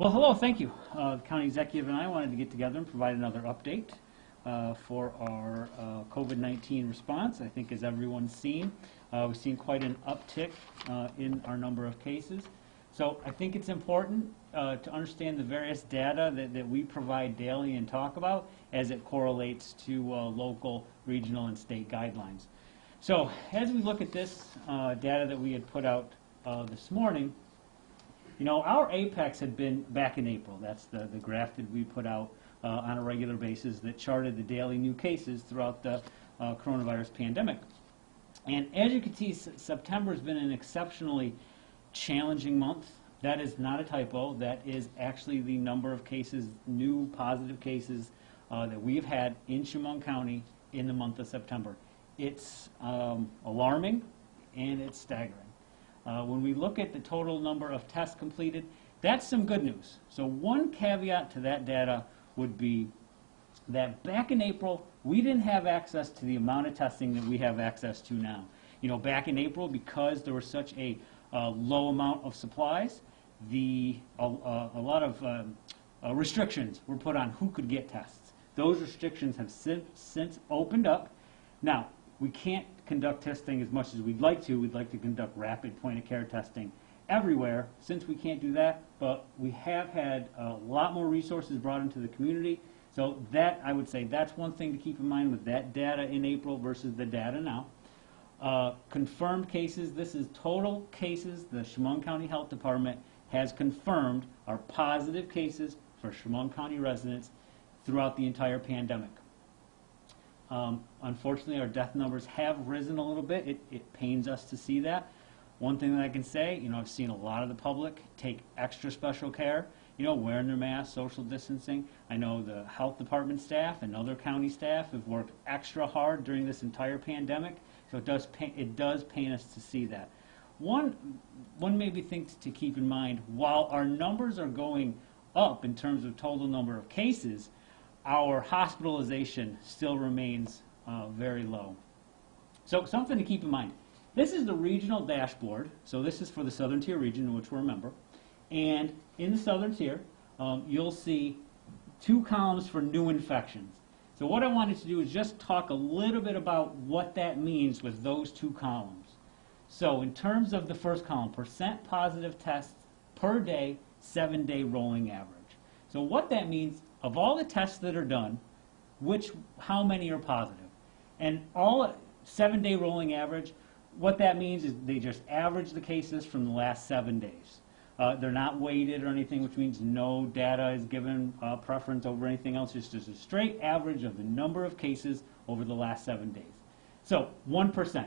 Well, hello, thank you. The county executive and I wanted to get together and provide another update for our COVID-19 response. I think as everyone's seen, we've seen quite an uptick in our number of cases. So I think it's important to understand the various data that we provide daily and talk about as it correlates to local, regional, and state guidelines. So as we look at this data that we had put out this morning, you know, our apex had been back in April. That's the graph that we put out on a regular basis that charted the daily new cases throughout the coronavirus pandemic. And as you can see, September has been an exceptionally challenging month. That is not a typo. That is actually the number of cases, new positive cases that we've had in Chemung County in the month of September. It's alarming and it's staggering. When we look at the total number of tests completed, that's some good news. So one caveat to that data would be that back in April, we didn't have access to the amount of testing that we have access to now. You know, back in April, because there was such a low amount of supplies, a lot of restrictions were put on who could get tests. Those restrictions have since opened up. Now, we can't conduct testing as much as we'd like to. We'd like to conduct rapid point-of-care testing everywhere. Since we can't do that, but we have had a lot more resources brought into the community. So that, I would say, that's one thing to keep in mind with that data in April versus the data now. Confirmed cases, this is total cases the Chemung County Health Department has confirmed are positive cases for Chemung County residents throughout the entire pandemic. Unfortunately, our death numbers have risen a little bit. It pains us to see that. One thing that I can say, you know, I've seen a lot of the public take extra special care, you know, wearing their masks, social distancing. I know the health department staff and other county staff have worked extra hard during this entire pandemic, so it does pain us to see that. One maybe thing to keep in mind, while our numbers are going up in terms of total number of cases, our hospitalization still remains very low. So something to keep in mind. This is the regional dashboard. So this is for the Southern Tier region, in which we're a member. And in the Southern Tier, you'll see two columns for new infections. So what I wanted to do is just talk a little bit about what that means with those two columns. So in terms of the first column, percent positive tests per day, 7-day rolling average. So what that means, of all the tests that are done, how many are positive? And all 7-day rolling average, what that means is they just average the cases from the last 7 days. They're not weighted or anything, which means no data is given preference over anything else. It's just a straight average of the number of cases over the last 7 days. So 1%.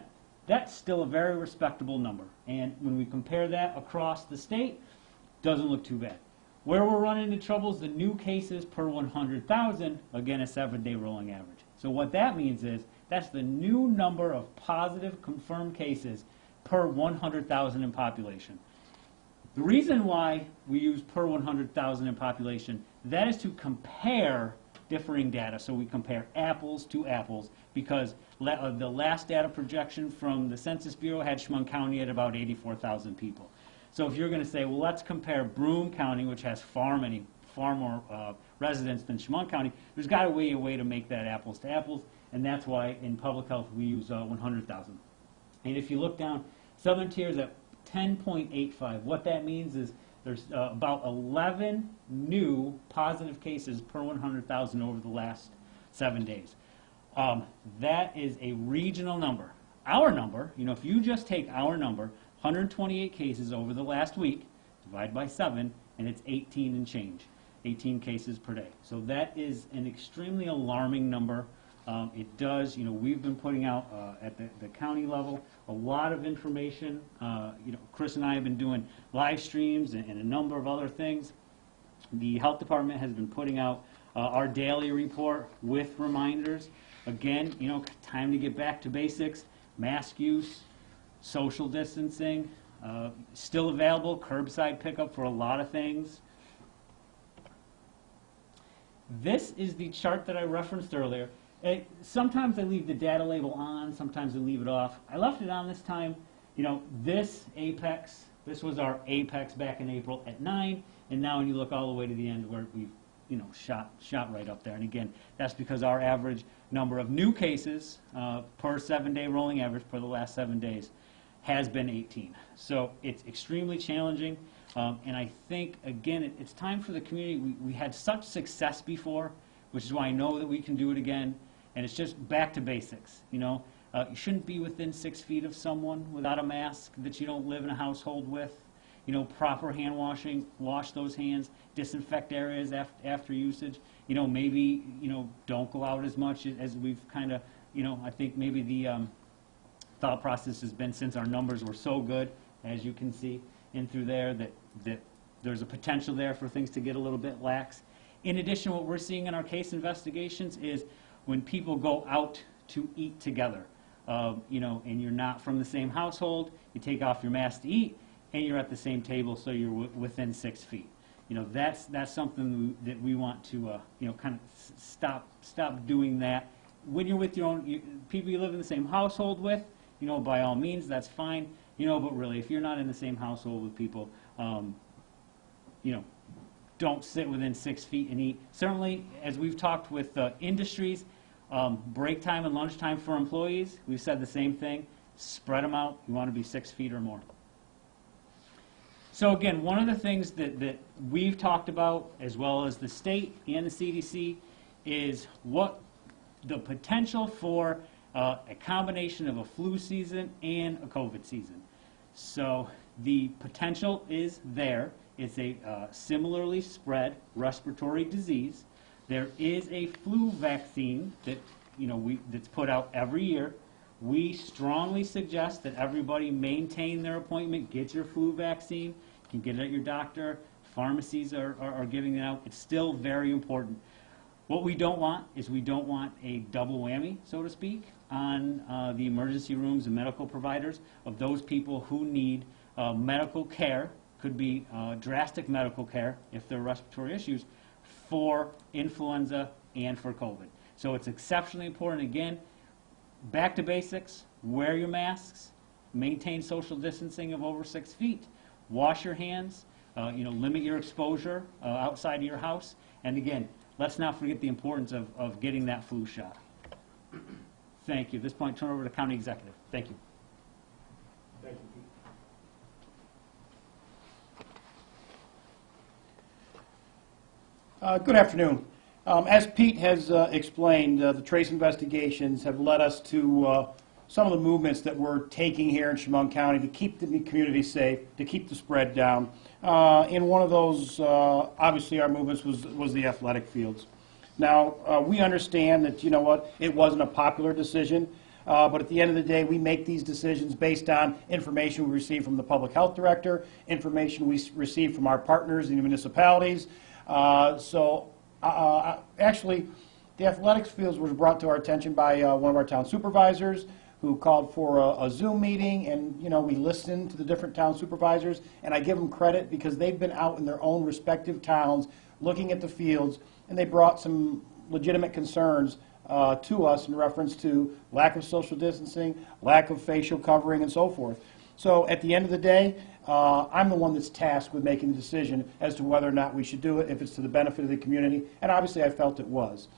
That's still a very respectable number. And when we compare that across the state, doesn't look too bad. Where we're running into trouble is the new cases per 100,000, again a 7-day rolling average. So what that means is that's the new number of positive confirmed cases per 100,000 in population. The reason why we use per 100,000 in population, that is to compare differing data. So we compare apples to apples because the last data projection from the Census Bureau had Chemung County at about 84,000 people. So if you're going to say, well, let's compare Broome County, which has far more residents than Chemung County, there's got to be a way to make that apples to apples, and that's why in public health we use 100,000. And if you look down, Southern Tier is at 10.85. What that means is there's about 11 new positive cases per 100,000 over the last 7 days. That is a regional number. Our number, you know, if you just take our number, 128 cases over the last week, divide by 7, and it's 18 and change, 18 cases per day. So that is an extremely alarming number. It does, you know, we've been putting out at the county level a lot of information. You know, Chris and I have been doing live streams and a number of other things. The health department has been putting out our daily report with reminders. Again, you know, time to get back to basics, mask use, social distancing, still available, curbside pickup for a lot of things. This is the chart that I referenced earlier. Sometimes I leave the data label on, sometimes I leave it off. I left it on this time. You know, this apex, this was our apex back in April at 9. And now when you look all the way to the end where we've, you know, shot right up there. And again, that's because our average number of new cases per 7-day rolling average for the last 7 days has been 18. So it's extremely challenging. And I think, again, it's time for the community. We had such success before, which is why I know that we can do it again. And it's just back to basics, you know. You shouldn't be within 6 feet of someone without a mask that you don't live in a household with. You know, proper hand washing, wash those hands, disinfect areas after usage. You know, maybe, you know, don't go out as much as we've kind of, you know, I think maybe the thought process has been, since our numbers were so good, as you can see in through there, that there's a potential there for things to get a little bit lax. In addition, what we're seeing in our case investigations is when people go out to eat together, you know, and you're not from the same household, you take off your mask to eat, and you're at the same table, so you're within 6 feet. You know, that's something that we want to, you know, kind of stop doing that. When you're with your own people you live in the same household with, you know, by all means, that's fine. You know, but really, if you're not in the same household with people, you know, don't sit within 6 feet and eat. Certainly, as we've talked with industries, break time and lunch time for employees, we've said the same thing. Spread them out. You want to be 6 feet or more. So again, one of the things that we've talked about, as well as the state and the CDC, is what the potential for a combination of a flu season and a COVID season. So the potential is there. It's a similarly spread respiratory disease. There is a flu vaccine that, you know, that's put out every year. We strongly suggest that everybody maintain their appointment, get your flu vaccine. You can get it at your doctor. Pharmacies are giving it out. It's still very important. What we don't want is we don't want a double whammy, so to speak, on the emergency rooms and medical providers of those people who need medical care, could be drastic medical care if there are respiratory issues, for influenza and for COVID. So it's exceptionally important. Again, back to basics, wear your masks, maintain social distancing of over 6 feet, wash your hands, you know, limit your exposure outside of your house, and again, let's not forget the importance of getting that flu shot. Thank you. At this point, turn over to County Executive. Thank you. Thank you, Pete. Good afternoon. As Pete has explained, the trace investigations have led us to some of the movements that we're taking here in Chemung County to keep the community safe, to keep the spread down. And one of those, obviously, our movements was the athletic fields. Now, we understand that, you know what, it wasn't a popular decision, but at the end of the day, we make these decisions based on information we receive from the public health director, information we receive from our partners in the municipalities. Actually, the athletics fields was brought to our attention by one of our town supervisors, who called for a Zoom meeting, and, you know, we listened to the different town supervisors, and I give them credit because they've been out in their own respective towns looking at the fields, and they brought some legitimate concerns to us in reference to lack of social distancing, lack of facial covering, and so forth. So at the end of the day, I'm the one that's tasked with making the decision as to whether or not we should do it, if it's to the benefit of the community, and obviously I felt it was.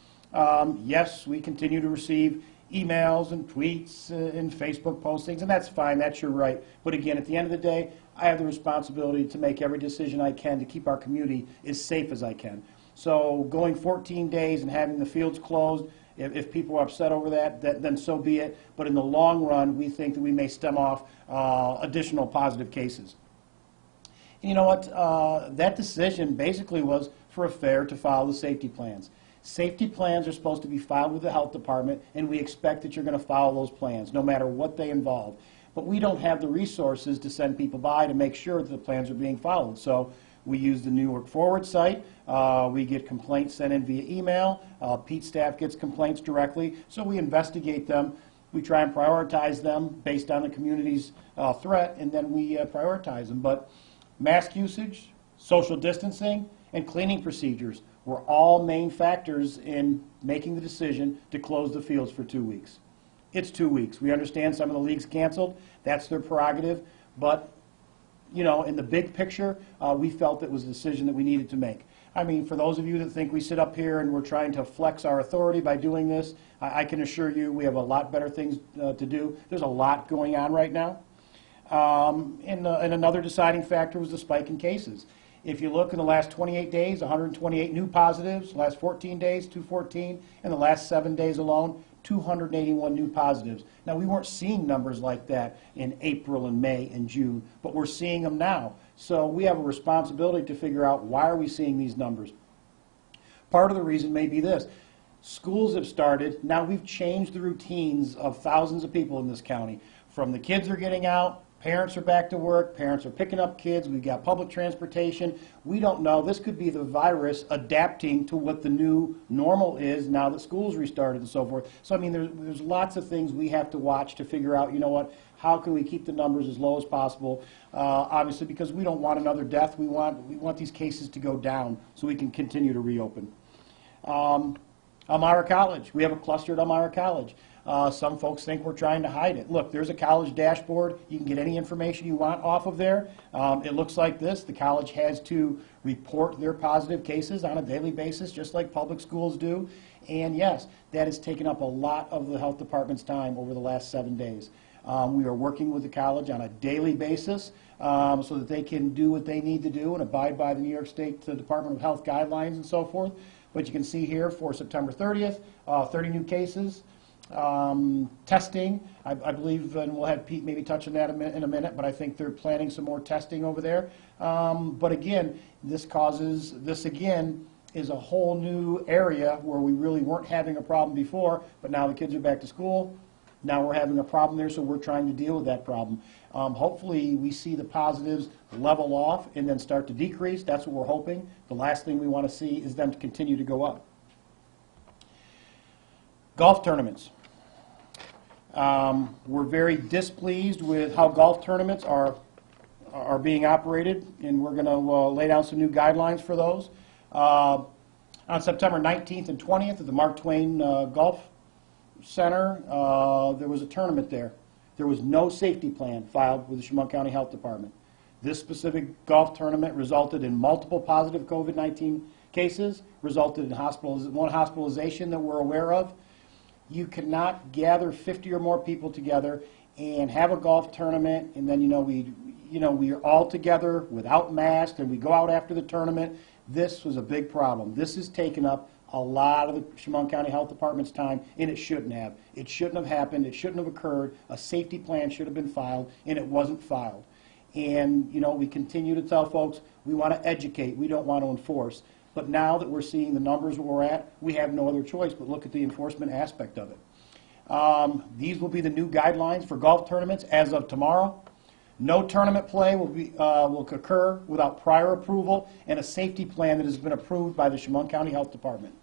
Yes, we continue to receive emails and tweets and Facebook postings, and that's fine, that's your right. But again, at the end of the day, I have the responsibility to make every decision I can to keep our community as safe as I can. So going 14 days and having the fields closed, if people are upset over that, then so be it. But in the long run, we think that we may stem off additional positive cases. And you know what? That decision basically was for a fair to follow the safety plans. Safety plans are supposed to be filed with the health department, and we expect that you're going to follow those plans, no matter what they involve. But we don't have the resources to send people by to make sure that the plans are being followed. So we use the New York Forward site. We get complaints sent in via email. Pete's staff gets complaints directly, so we investigate them. We try and prioritize them based on the community's threat, and then we prioritize them. But mask usage, social distancing, and cleaning procedures were all main factors in making the decision to close the fields for 2 weeks. It's 2 weeks. We understand some of the leagues canceled. That's their prerogative. But in the big picture, we felt it was a decision that we needed to make. I mean, for those of you that think we sit up here and we're trying to flex our authority by doing this, I can assure you we have a lot better things to do. There's a lot going on right now. And another deciding factor was the spike in cases. If you look in the last 28 days, 128 new positives, last 14 days, 214, and the last 7 days alone, 281 new positives. Now, we weren't seeing numbers like that in April and May and June, but we're seeing them now. So we have a responsibility to figure out, why are we seeing these numbers? Part of the reason may be this. Schools have started. Now we've changed the routines of thousands of people in this county. From the kids are getting out, parents are back to work, parents are picking up kids, we've got public transportation. We don't know. This could be the virus adapting to what the new normal is now that school's restarted and so forth. So, I mean, there's lots of things we have to watch to figure out, how can we keep the numbers as low as possible? Obviously, because we don't want another death. We want these cases to go down so we can continue to reopen. Elmira College. We have a cluster at Elmira College. Some folks think we're trying to hide it. Look, there's a college dashboard. You can get any information you want off of there. It looks like this. The college has to report their positive cases on a daily basis, just like public schools do. And yes, that has taken up a lot of the health department's time over the last 7 days. We are working with the college on a daily basis so that they can do what they need to do and abide by the New York State Department of Health guidelines and so forth. But you can see here for September 30th, 30 new cases. Testing, I believe, and we'll have Pete maybe touch on that in a minute, but I think they're planning some more testing over there. But again, this again is a whole new area where we really weren't having a problem before, but now the kids are back to school. Now we're having a problem there, so we're trying to deal with that problem. Hopefully we see the positives level off and then start to decrease. That's what we're hoping. The last thing we want to see is them to continue to go up. Golf tournaments. We're very displeased with how golf tournaments are being operated, and we're going to lay down some new guidelines for those. On September 19th and 20th at the Mark Twain Golf Center, there was a tournament there. There was no safety plan filed with the Chemung County Health Department. This specific golf tournament resulted in multiple positive COVID-19 cases, resulted in one hospitalization that we're aware of. You cannot gather 50 or more people together and have a golf tournament, and then we are all together without masks, and we go out after the tournament. This was a big problem. This has taken up a lot of the Chemung County Health Department's time, and it shouldn't have. It shouldn't have happened. It shouldn't have occurred. A safety plan should have been filed, and it wasn't filed. And we continue to tell folks we want to educate. We don't want to enforce. But now that we're seeing the numbers where we're at, we have no other choice but look at the enforcement aspect of it. These will be the new guidelines for golf tournaments as of tomorrow. No tournament play will occur without prior approval and a safety plan that has been approved by the Chemung County Health Department.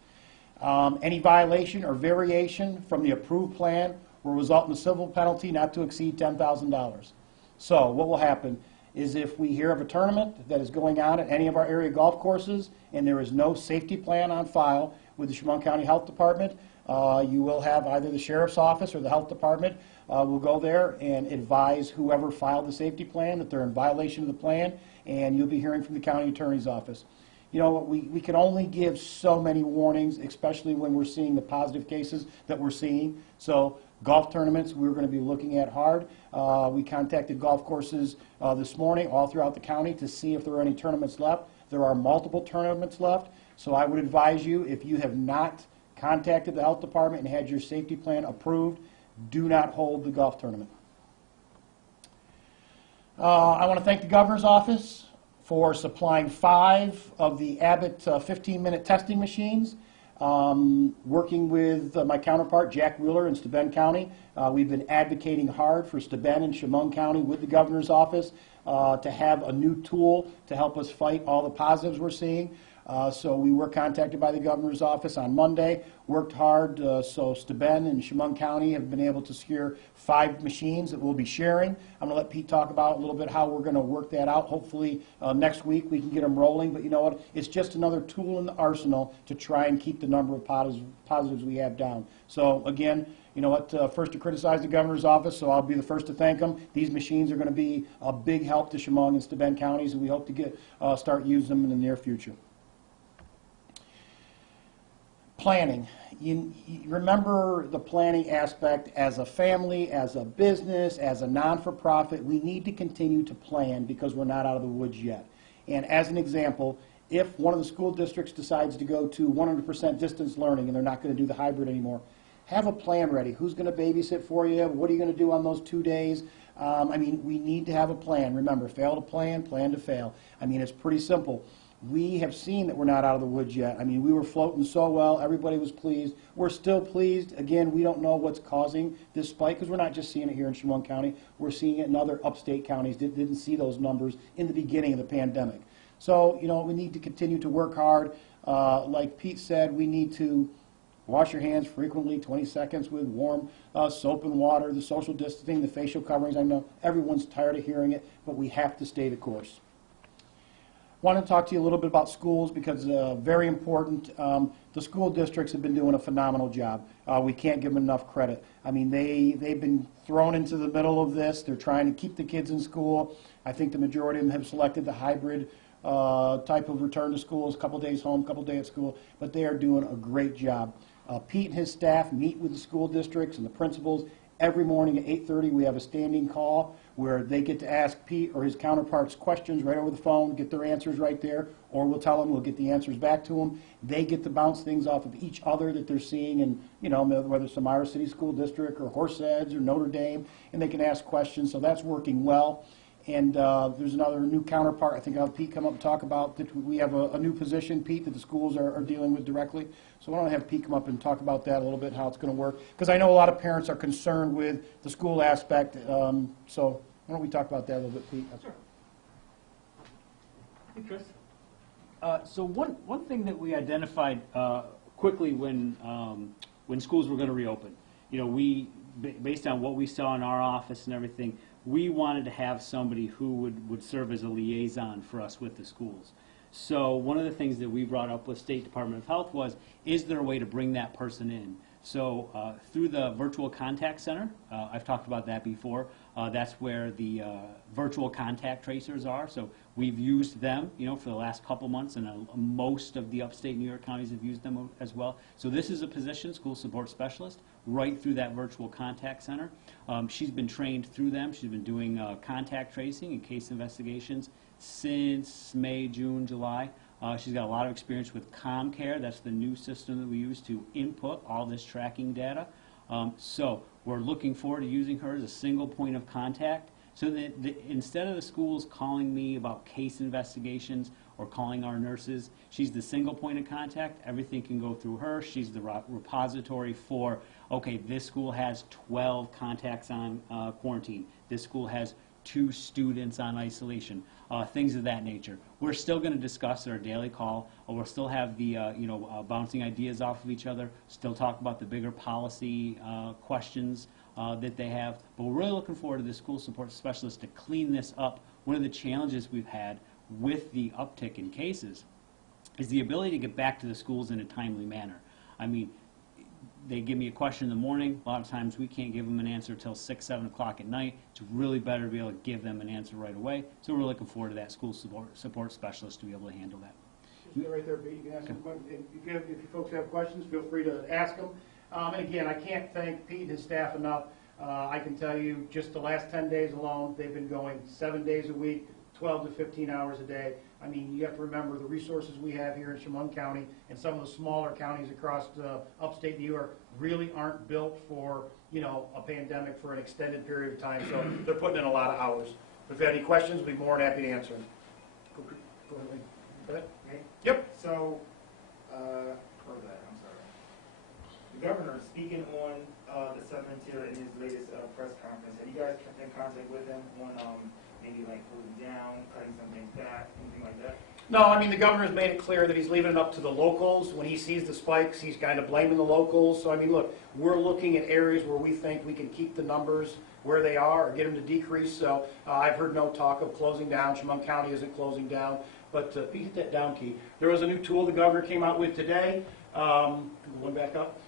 Any violation or variation from the approved plan will result in a civil penalty not to exceed $10,000. So what will happen is if we hear of a tournament that is going on at any of our area golf courses and there is no safety plan on file with the Chemung County Health Department, you will have either the Sheriff's Office or the Health Department will go there and advise whoever filed the safety plan that they're in violation of the plan, and you'll be hearing from the County Attorney's Office. We can only give so many warnings, especially when we're seeing the positive cases that we're seeing. So golf tournaments we're going to be looking at hard. We contacted golf courses this morning all throughout the county to see if there are any tournaments left. There are multiple tournaments left, so I would advise you, if you have not contacted the health department and had your safety plan approved, do not hold the golf tournament. I want to thank the governor's office for supplying 5 of the Abbott 15-minute testing machines. Working with my counterpart, Jack Wheeler in Steuben County, we've been advocating hard for Steuben and Chemung County with the governor's office to have a new tool to help us fight all the positives we're seeing. So we were contacted by the governor's office on Monday, worked hard, so Steuben and Chemung County have been able to secure 5 machines that we'll be sharing. I'm going to let Pete talk about a little bit how we're going to work that out. Hopefully next week we can get them rolling, but you know what? It's just another tool in the arsenal to try and keep the number of positives we have down. So again, you know what, first to criticize the governor's office, so I'll be the first to thank them. These machines are going to be a big help to Chemung and Steuben counties, and we hope to start using them in the near future. Planning. You remember the planning aspect as a family, as a business, as a non-for-profit. We need to continue to plan because we're not out of the woods yet. And as an example, if one of the school districts decides to go to 100% distance learning and they're not going to do the hybrid anymore, have a plan ready. Who's going to babysit for you? What are you going to do on those 2 days? I mean, we need to have a plan. Remember, fail to plan, plan to fail. I mean, it's pretty simple. We have seen that we're not out of the woods yet. I mean, we were floating so well. Everybody was pleased. We're still pleased. Again, we don't know what's causing this spike because we're not just seeing it here in Chemung County. We're seeing it in other upstate counties that didn't see those numbers in the beginning of the pandemic. So, you know, we need to continue to work hard. Like Pete said, we need to wash your hands frequently, 20 seconds with warm soap and water, the social distancing, the facial coverings. I know everyone's tired of hearing it, but we have to stay the course. Want to talk to you a little bit about schools because very important. The school districts have been doing a phenomenal job. We can't give them enough credit. I mean, they've been thrown into the middle of this. They're trying to keep the kids in school. I think the majority of them have selected the hybrid type of return to schools, a couple days home, a couple days at school, but they are doing a great job. Pete and his staff meet with the school districts and the principals every morning at 8:30. We have a standing call where they get to ask Pete or his counterparts questions right over the phone, get their answers right there, or we'll tell them, we'll get the answers back to them. They get to bounce things off of each other that they're seeing in, you know, whether it's the Elmira City School District or Horseheads or Notre Dame, and they can ask questions, so that's working well. And there's another new counterpart. I think I'll have Pete come up and talk about that. We have a new position, Pete, that the schools are dealing with directly. So I want to have Pete come up and talk about that a little bit, how it's going to work. Because I know a lot of parents are concerned with the school aspect. So why don't we talk about that a little bit, Pete? Sure. Hey, Chris. So one thing that we identified quickly when schools were going to reopen, you know, based on what we saw in our office and everything, we wanted to have somebody who would serve as a liaison for us with the schools. So one of the things that we brought up with State Department of Health was, is there a way to bring that person in? So through the virtual contact center, I've talked about that before, that's where the virtual contact tracers are. So we've used them, you know, for the last couple months, and most of the upstate New York counties have used them as well. So this is a position, school support specialist, right through that virtual contact center. She's been trained through them. She's been doing contact tracing and case investigations since May, June, July. She's got a lot of experience with ComCare. That's the new system that we use to input all this tracking data. So we're looking forward to using her as a single point of contact. So that instead of the schools calling me about case investigations or calling our nurses, she's the single point of contact. Everything can go through her. She's the repository for, okay, this school has 12 contacts on quarantine. This school has 2 students on isolation, things of that nature. We're still going to discuss at our daily call. We'll still have the, bouncing ideas off of each other, still talk about the bigger policy questions that they have. But we're really looking forward to the school support specialist to clean this up. One of the challenges we've had with the uptick in cases is the ability to get back to the schools in a timely manner. I mean, they give me a question in the morning. A lot of times we can't give them an answer until 6, 7 o'clock at night. It's really better to be able to give them an answer right away. So we're looking forward to that school support specialist to be able to handle that. Just right there, Pete. You can ask them questions. If you folks have questions, feel free to ask them. And again, I can't thank Pete and his staff enough. I can tell you just the last 10 days alone, they've been going 7 days a week, 12 to 15 hours a day. I mean, you have to remember the resources we have here in Chemung County and some of the smaller counties across upstate New York really aren't built for, you know, a pandemic for an extended period of time. So they're putting in a lot of hours. If you have any questions, we'll be more than happy to answer them. Go ahead. Okay. Yep. So, what was that? I'm sorry. The governor speaking on the 7th here in his latest press conference. Have you guys kept in contact with him on maybe like closing down, cutting some things back, anything like that? No, I mean, the governor's made it clear that he's leaving it up to the locals. When he sees the spikes, he's kind of blaming the locals. So, I mean, look, we're looking at areas where we think we can keep the numbers where they are or get them to decrease. So I've heard no talk of closing down. Chemung County isn't closing down. But hit that down key. There was a new tool the governor came out with today. One back up.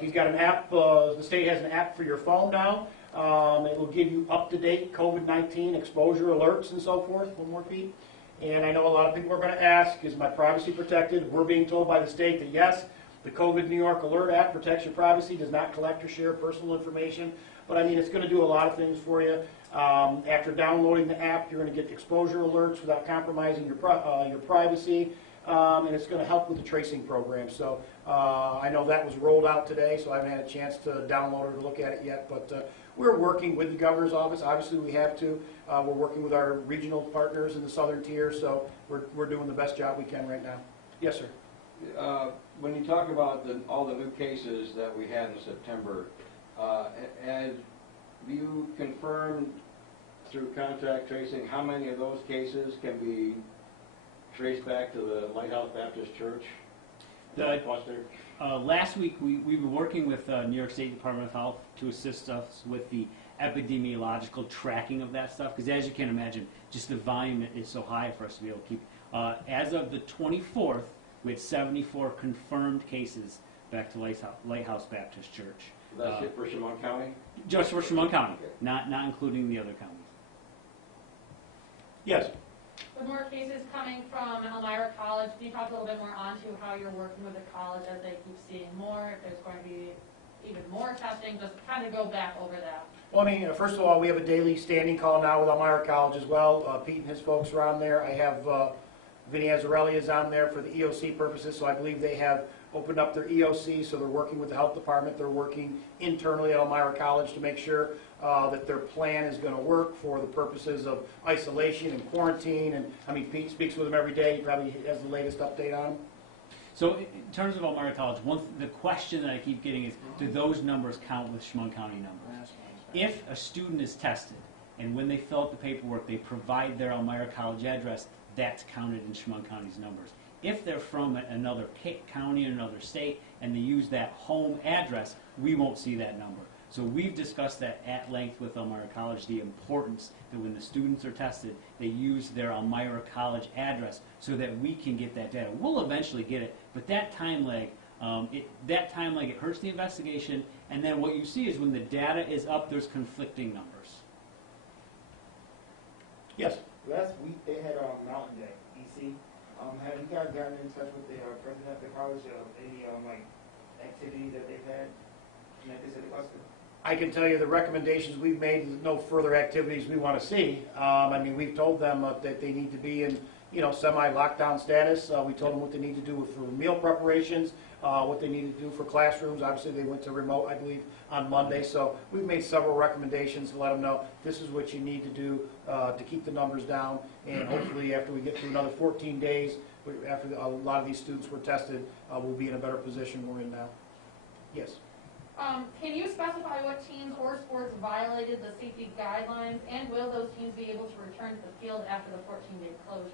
He's got an app, the state has an app for your phone now. It will give you up-to-date COVID-19 exposure alerts and so forth. One more, Pete. And I know a lot of people are going to ask, is my privacy protected? We're being told by the state that yes, the COVID New York Alert app protects your privacy, does not collect or share personal information. But I mean, it's going to do a lot of things for you. After downloading the app, you're going to get exposure alerts without compromising your privacy. And it's going to help with the tracing program. So I know that was rolled out today, so I haven't had a chance to download or to look at it yet. But we're working with the governor's office. Obviously, we have to. We're working with our regional partners in the southern tier, so we're doing the best job we can right now. Yes, sir. When you talk about all the new cases that we had in September, have you confirmed through contact tracing how many of those cases can be traced back to the Lighthouse Baptist Church? Last week, we were working with New York State Department of Health to assist us with the epidemiological tracking of that stuff, because as you can imagine, just the volume is so high for us to be able to keep. As of the 24th, we had 74 confirmed cases back to Lighthouse Baptist Church. That's it for Chemung County? Just for Chemung County, Okay. not including the other counties. Yes. With more cases coming from Elmira College, can you talk a little bit more onto how you're working with the college as they keep seeing more, if there's going to be even more testing, just kind of go back over that. Well, I mean, first of all, we have a daily standing call now with Elmira College as well. Pete and his folks are on there. I have Vinny Azzarelli is on there for the EOC purposes, so I believe they have opened up their EOC, so they're working with the health department. They're working internally at Elmira College to make sure that their plan is going to work for the purposes of isolation and quarantine. And I mean, Pete speaks with them every day. He probably has the latest update on them. So in terms of Elmira College, the question that I keep getting is, do those numbers count with Chemung County numbers? If a student is tested, and when they fill out the paperwork, they provide their Elmira College address, that's counted in Chemung County's numbers. If they're from another county or another state, and they use that home address, we won't see that number. So we've discussed that at length with Elmira College, the importance that when the students are tested, they use their Elmira College address so that we can get that data. We'll eventually get it, but that time lag, it hurts the investigation, and then what you see is when the data is up, there's conflicting numbers. Yes. Last week they had Mountain Day, EC. Have you guys gotten in touch with the president of the college? Any like activities that they've had connected to the cluster? I can tell you the recommendations we've made, there's no further activities we want to see. I mean, we've told them that they need to be in, semi-lockdown status. We told them what they need to do for meal preparations, what they need to do for classrooms. Obviously, they went to remote, I believe, on Monday. So we've made several recommendations to let them know this is what you need to do to keep the numbers down. And hopefully, after we get through another 14 days, after a lot of these students were tested, we'll be in a better position we're in now. Yes. Can you specify what teams or sports violated the safety guidelines, and will those teams be able to return to the field after the 14-day closure?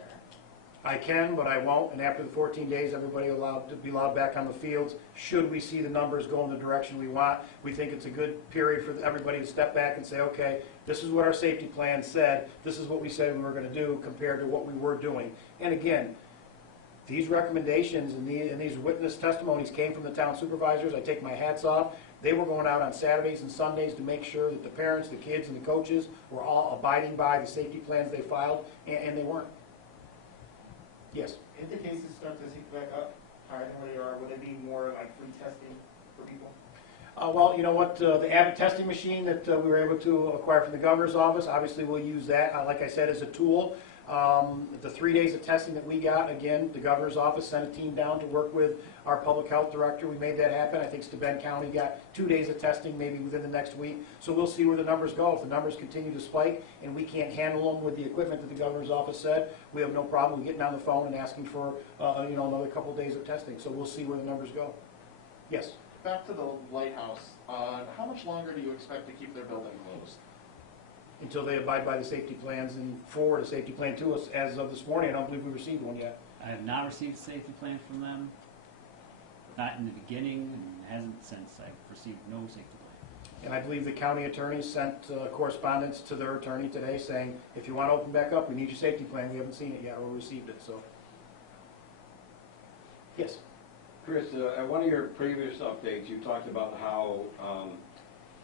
I can, but I won't. And after the 14 days, everybody will be allowed back on the fields. Should we see the numbers go in the direction we want, we think it's a good period for everybody to step back and say, okay, this is what our safety plan said. This is what we said we were going to do compared to what we were doing. And again, these recommendations and these witness testimonies came from the town supervisors. I take my hats off. They were going out on Saturdays and Sundays to make sure that the parents, the kids, and the coaches were all abiding by the safety plans they filed, and they weren't. Yes? If the cases start to tick back up higher than where they are, would there be more like free testing for people? Well, you know what, the Abbott testing machine that we were able to acquire from the governor's office, obviously we'll use that, like I said, as a tool. The 3 days of testing that we got, again, the governor's office sent a team down to work with our public health director. We made that happen. I think Steuben County got 2 days of testing maybe within the next week. So we'll see where the numbers go. If the numbers continue to spike and we can't handle them with the equipment that the governor's office said, we have no problem getting on the phone and asking for another couple of days of testing. So we'll see where the numbers go. Yes? Back to the Lighthouse, how much longer do you expect to keep their building closed? Until they abide by the safety plans and forward a safety plan to us. As of this morning, I don't believe we received one yet. I have not received a safety plan from them, not in the beginning, and hasn't since. I've received no safety plan. And I believe the county attorney sent correspondence to their attorney today saying, if you want to open back up, we need your safety plan. We haven't seen it yet or received it, so. Yes? Chris, at one of your previous updates, you talked about how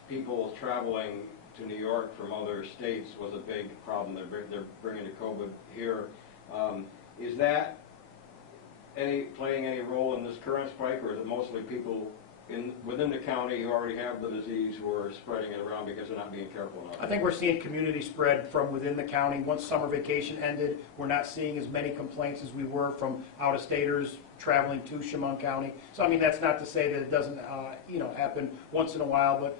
people traveling to New York from other states was a big problem. They're bringing the COVID here. Is that playing any role in this current spike, or is it mostly people within the county who already have the disease who are spreading it around because they're not being careful enough? I think we're seeing community spread from within the county. Once summer vacation ended, we're not seeing as many complaints as we were from out-of-staters traveling to Chemung County. So I mean, that's not to say that it doesn't, happen once in a while, but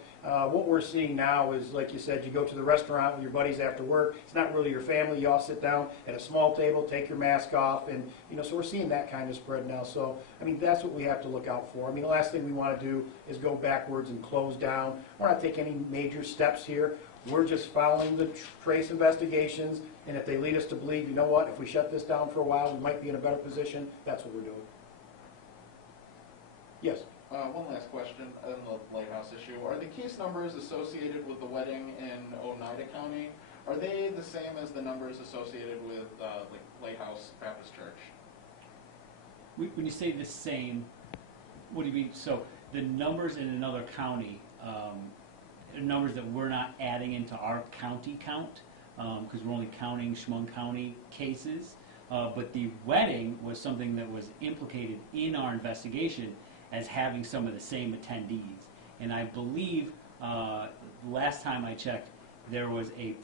what we're seeing now is, like you said, you go to the restaurant with your buddies after work. It's not really your family. You all sit down at a small table, take your mask off, and so we're seeing that kind of spread now. So I mean, that's what we have to look out for. I mean, the last thing we want to do is go backwards and close down. We're not taking any major steps here. We're just following the trace investigations, and if they lead us to believe, you know what, if we shut this down for a while, we might be in a better position, that's what we're doing. Yes? One last question on the Lighthouse issue. Are the case numbers associated with the wedding in Oneida County, are they the same as the numbers associated with like Lighthouse Baptist Church? When you say the same, what do you mean? So the numbers in another county, are numbers that we're not adding into our county count, because we're only counting Chemung County cases. But the wedding was something that was implicated in our investigation as having some of the same attendees. And I believe last time I checked, there was a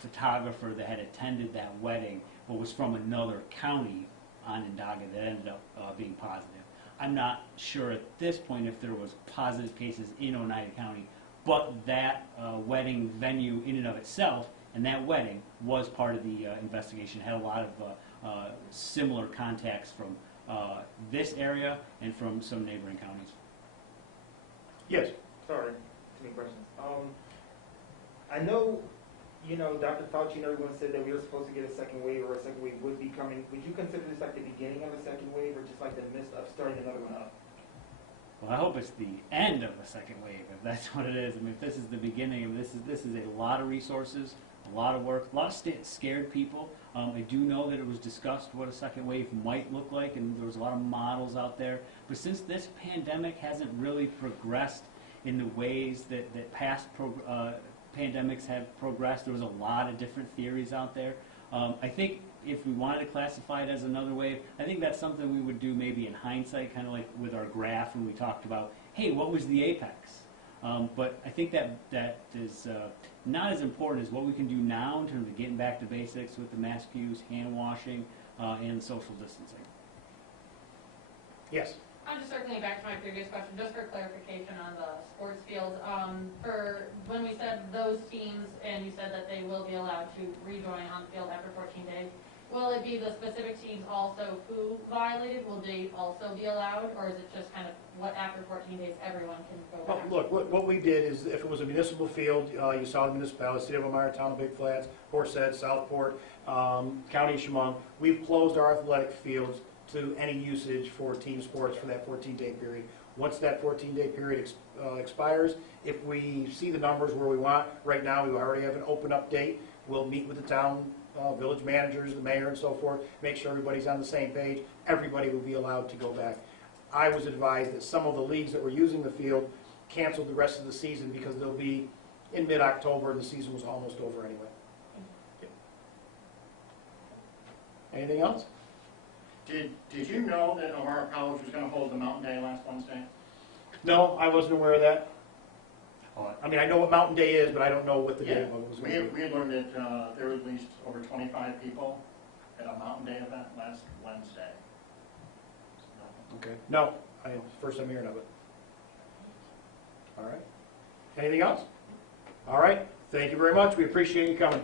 photographer that had attended that wedding, but was from another county, Onondaga, that ended up being positive. I'm not sure at this point if there was positive cases in Oneida County, but that wedding venue in and of itself and that wedding was part of the investigation, had a lot of similar contacts from this area and from some neighboring counties. Yes? Sorry, too many questions. I know, Dr. Fauci and everyone said that we were supposed to get a second wave, or a second wave would be coming. Would you consider this like the beginning of a second wave, or just like the midst of starting another one up? Well, I hope it's the end of a second wave, if that's what it is. I mean, if this is the beginning, of this is a lot of resources, a lot of work, a lot of scared people. I do know that it was discussed what a second wave might look like, and there was a lot of models out there. But since this pandemic hasn't really progressed in the ways that past pandemics have progressed, there was a lot of different theories out there. I think if we wanted to classify it as another wave, I think that's something we would do maybe in hindsight, kind of like with our graph when we talked about, hey, what was the apex? But I think that is not as important as what we can do now in terms of getting back to basics with the mask use, hand washing, and social distancing. Yes? I'm just circling back to my previous question, just for clarification on the sports field. For when we said those teams, and you said that they will be allowed to rejoin on the field after 14 days, will it be the specific teams also who violated? Will they also be allowed, or is it just kind of what after 14 days everyone can go Well, back? look, what we did is, if it was a municipal field, you saw the municipalities, City of Elmira, Town of Big Flats, Horsehead, Southport, County of Chemung. We've closed our athletic fields to any usage for team sports for that 14-day period. Once that 14-day period expires, if we see the numbers where we want, right now we already have an open up date. We'll meet with the town village managers, the mayor and so forth, make sure everybody's on the same page. Everybody will be allowed to go back. I was advised that some of the leagues that were using the field canceled the rest of the season because they'll be in mid-October and the season was almost over anyway. Okay. Anything else? Did you know that Elmira College was going to hold the Mountain Day last Wednesday? No, I wasn't aware of that. I mean, I know what Mountain Day is, but I don't know what the day of it was. We had learned that there were at least over 25 people at a Mountain Day event last Wednesday. Okay. No, first I'm hearing of it. All right. Anything else? All right. Thank you very much. We appreciate you coming.